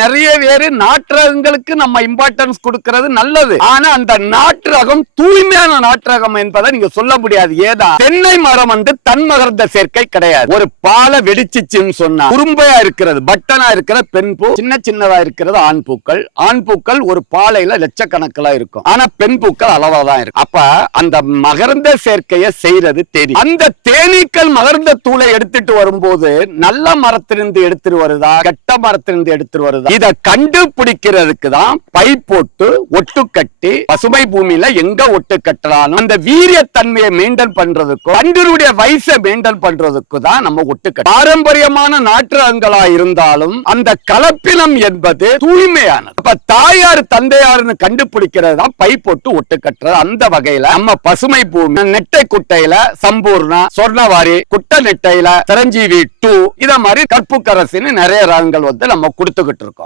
நிறைய பேரு நாற்றகங்களுக்கு ரகங்களுக்கு நம்ம இம்பார்ட்டன்ஸ் கொடுக்கிறது நல்லது. ஆனா அந்த நாற்றகம் ரகம் தூய்மையான நாற்றகம் ரகம் என்பதை நீங்க சொல்ல முடியாது. ஏதா? தென்னை மரம் வந்து தன்மகர்ந்த சேர்க்கை கிடையாது. ஒரு பாலை வெடிச்சிச்சுன்னு சொன்னா குறும்பையா இருக்கிறது பட்டனா இருக்கிற பெண் பூ சின்ன சின்னதா இருக்கிறது ஆண் பூக்கள். ஆண் பூக்கள் ஒரு பாலையில லட்சக்கணக்கில் இருக்கும். ஆனா பெண் பூக்கள் அளவா தான் இருக்கும். அப்ப அந்த மகர்ந்த சேர்க்கையை செய்யறது தேனி. அந்த தேனீக்கள் மகர்ந்த தூளை எடுத்துட்டு வரும்போது நல்ல மரத்திலிருந்து எடுத்துட்டு வருதா? கெட்ட மரத்திலிருந்து எடுத்துட்டு வருதா? இதை கண்டுபிடிக்கிறதுக்கு தான் பை போட்டு ஒட்டு கட்டி பசுமை பூமியில எங்க ஒட்டு கட்டலாம் அந்த வீரியத்தன்மையை மெயின்டைன் பண்றதுக்கும் கண்டினுடைய வயசை மெயின்டைன் பண்றதுக்கு தான் நம்ம ஒட்டு கட்ட பாரம்பரியமான நாட்டு ரகங்களா இருந்தாலும் அந்த கலப்பினம் என்பது தூய்மையானது. இப்ப தாயார் தந்தையார்னு கண்டுபிடிக்கிறது தான் பை போட்டு ஒட்டு கட்டுறது. அந்த வகையில நம்ம பசுமை பூமி நெட்டை குட்டையில சம்பூர்ணா சொர்ணவாரி குட்டை நெட்டையில சிரஞ்சீவி டூ இத மாதிரி கற்புக்கரசின்னு நிறைய ரகங்கள் வந்து நம்ம கொடுத்துக்கிட்டு இருக்கோம்.